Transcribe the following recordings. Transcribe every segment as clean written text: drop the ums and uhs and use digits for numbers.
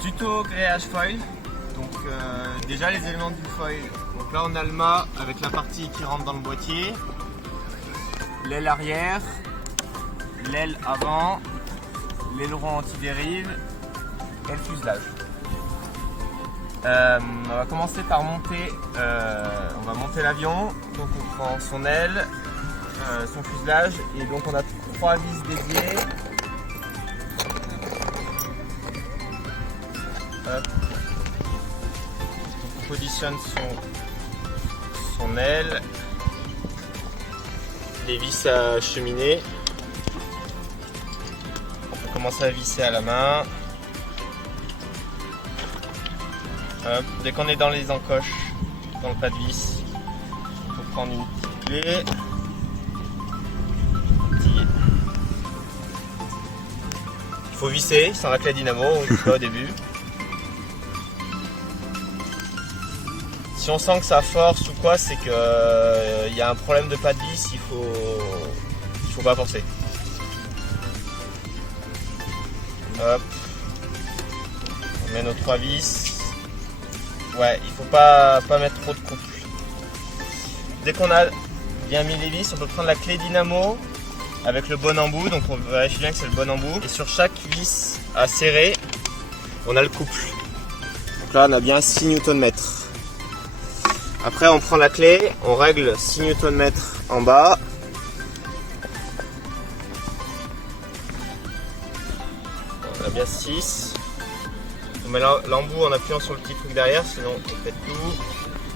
Tuto grillage foil. Donc déjà les éléments du foil. Donc là on a le mât avec la partie qui rentre dans le boîtier, l'aile arrière, l'aile avant, l'aileron anti-dérive et le fuselage. On va commencer par monter, on va monter l'avion. Donc on prend son aile, son fuselage et donc on a 3 vis dédiées. Hop. Donc on positionne son aile, les vis à cheminée. On peut commencer à visser à la main. Hop. Dès qu'on est dans les encoches, dans le pas de vis, il faut prendre une petite clé. Il faut visser sans la clé dynamo, on visse pas au début. Si on sent que ça force ou quoi, c'est qu'il y a un problème de pas de vis, il faut pas forcer. Hop. On met nos 3 vis. Ouais, il faut pas mettre trop de couple. Dès qu'on a bien mis les vis, on peut prendre la clé dynamo avec le bon embout. Donc on vérifie bien que c'est le bon embout. Et sur chaque vis à serrer, on a le couple. Donc là, on a bien 6 Nm. Après, on prend la clé, on règle 6 Nm en bas. On a bien 6. On met l'embout en appuyant sur le petit truc derrière, sinon on fait tout.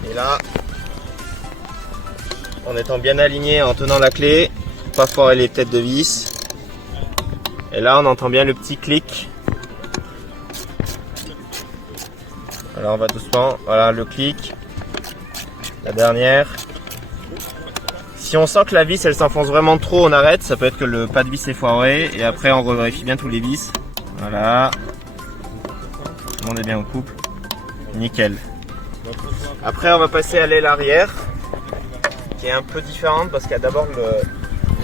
Et là, en étant bien aligné, en tenant la clé, pas foirer les têtes de vis. Et là, on entend bien le petit clic. Alors on va doucement, voilà le clic. La dernière. Si on sent que la vis elle s'enfonce vraiment trop, on arrête. Ça peut être que le pas de vis est foiré. Et après on revérifie bien tous les vis. Voilà. Tout le monde est bien au couple. Nickel. Après on va passer à l'aile arrière, qui est un peu différente parce qu'il y a d'abord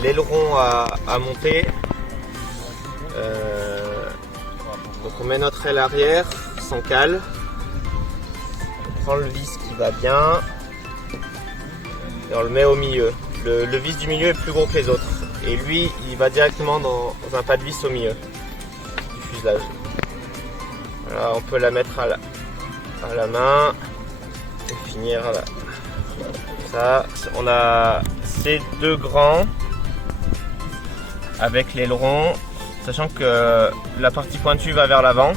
l'aileron à monter. Donc on met notre aile arrière sans cale. On prend le vis qui va bien. Et on le met au milieu. Le vis du milieu est plus gros que les autres. Et lui, il va directement dans un pas de vis au milieu du fuselage. Voilà, on peut la mettre à la main et finir là. Ça, on a ces 2 grands avec l'aileron, sachant que la partie pointue va vers l'avant.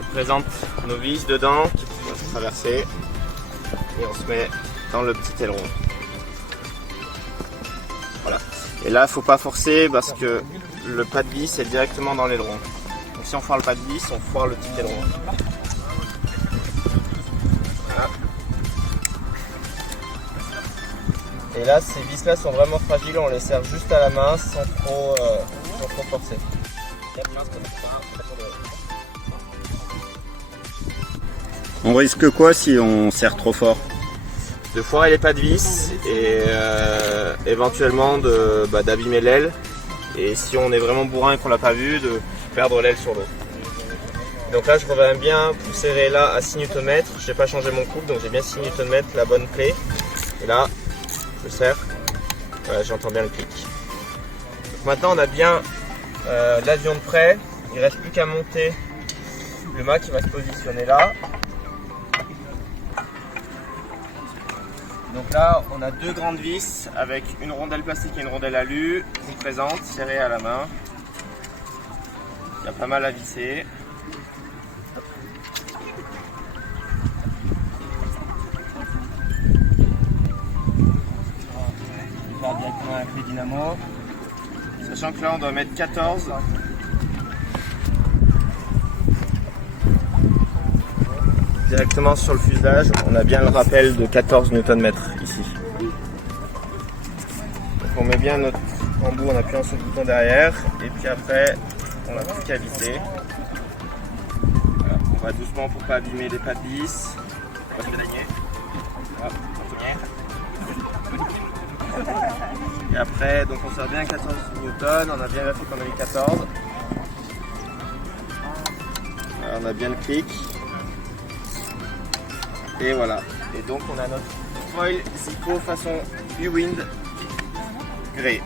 On présente nos vis dedans qui vont traverser. Et on se met dans le petit aileron. Voilà. Et là, il ne faut pas forcer parce que le pas de vis est directement dans l'aileron. Donc si on foire le pas de vis, on foire le petit aileron. Voilà. Et là, ces vis-là sont vraiment fragiles, on les serre juste à la main sans trop forcer. On risque quoi si on serre trop fort? De foirer les pas de vis et éventuellement d'abîmer l'aile. Et si on est vraiment bourrin et qu'on l'a pas vu, de perdre l'aile sur l'eau. Donc là je reviens bien pour serrer là à 6 Nm. Je n'ai pas changé mon couple, donc j'ai bien 6 Nm, la bonne clé. Et là, je serre. Voilà, j'entends bien le clic. Donc maintenant on a bien l'avion de près. Il ne reste plus qu'à monter le mât qui va se positionner là. Donc là, on a 2 grandes vis avec une rondelle plastique et une rondelle alu qu'on présente, serrée à la main. Il y a pas mal à visser. On va directement avec les dynamos. Sachant que là, on doit mettre 14. Directement sur le fuselage, on a bien le rappel de 14 Nm ici. Donc on met bien notre embout en appuyant sur le bouton derrière et puis après on n'a plus qu'à visser. Voilà, on va doucement pour ne pas abîmer les pas de vis. On va se pédalier. Voilà, et après donc on sert bien 14 Newton, on a bien vérifié qu'on a mis 14. on a bien le clic. Et voilà. Et donc on a notre foil Zico façon U-Wind gris.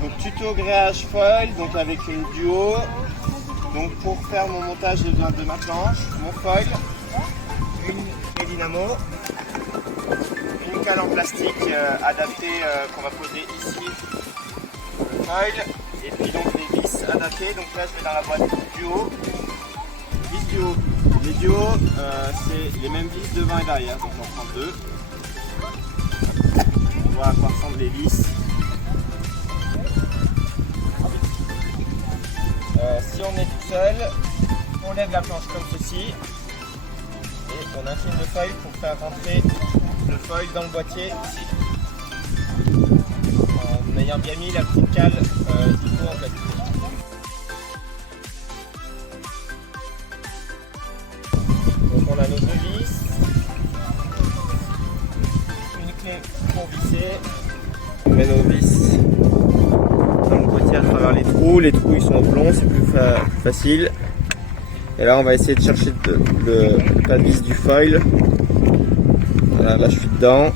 Donc tuto gréage foil, donc avec une duo. Donc pour faire mon montage, j'ai besoin de ma planche, mon foil, une clé dynamo, une cale en plastique adaptée qu'on va poser ici, le foil, et puis donc les vis adaptées. Donc là je vais dans la boîte duo, vis duo. Les duos c'est les mêmes vis devant et derrière, donc j'en prends deux. On voit à quoi ressemblent les vis. Si on est tout seul, on lève la planche comme ceci et on incline le foil pour faire rentrer le foil dans le boîtier ici. En ayant bien mis la petite cale Zico en plastique. Donc on a nos deux vis, une clé pour visser, on met nos vis dans le boîtier à travers les trous ils sont oblongs, c'est plus facile. Et là on va essayer de chercher le pas de vis du foil. Voilà, là je suis dedans.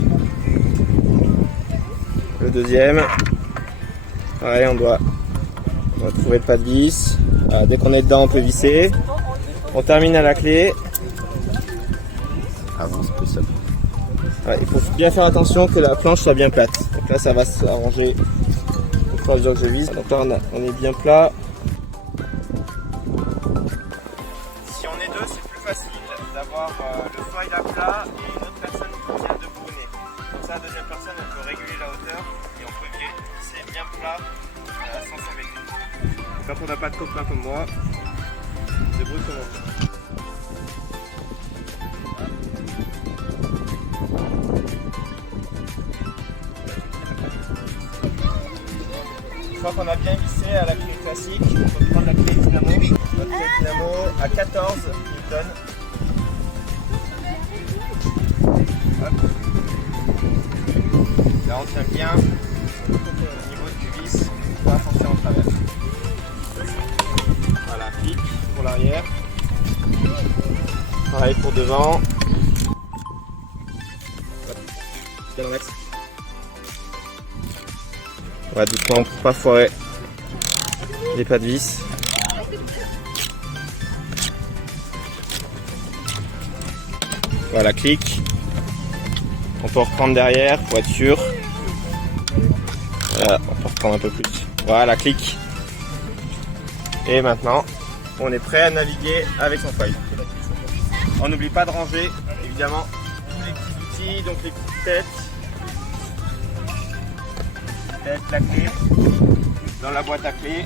Le deuxième. Pareil, on doit trouver le pas de vis. Voilà, dès qu'on est dedans on peut visser. On termine à la clé. Avance plus ça. Ouais, il faut bien faire attention que la planche soit bien plate. Donc là ça va s'arranger au fur et à mesure que je vise. Donc là on est bien plat. Si on est deux, c'est plus facile d'avoir le foil à plat et une autre personne qui vient de brûler. Comme ça la deuxième personne elle peut réguler la hauteur et on peut visser bien plat sans s'embêter. Quand on n'a pas de copain comme moi, c'est brûle comme on peut. Une fois qu'on a bien vissé à la clé classique, on peut prendre la clé dynamo. Notre clé dynamo à 14 newtons. Hop. Là on tient bien au niveau du vis pour pas forcer en travers. Voilà, clic pour l'arrière. Pareil pour devant. Hop. Ouais, doucement pour pas foirer les pas de vis. Voilà, clic. On peut reprendre derrière pour être sûr. Voilà, on peut reprendre un peu plus. Voilà, clic. Et maintenant, on est prêt à naviguer avec son foil. On n'oublie pas de ranger, évidemment, tous les petits outils, donc les petites têtes. La clé dans la boîte à clé.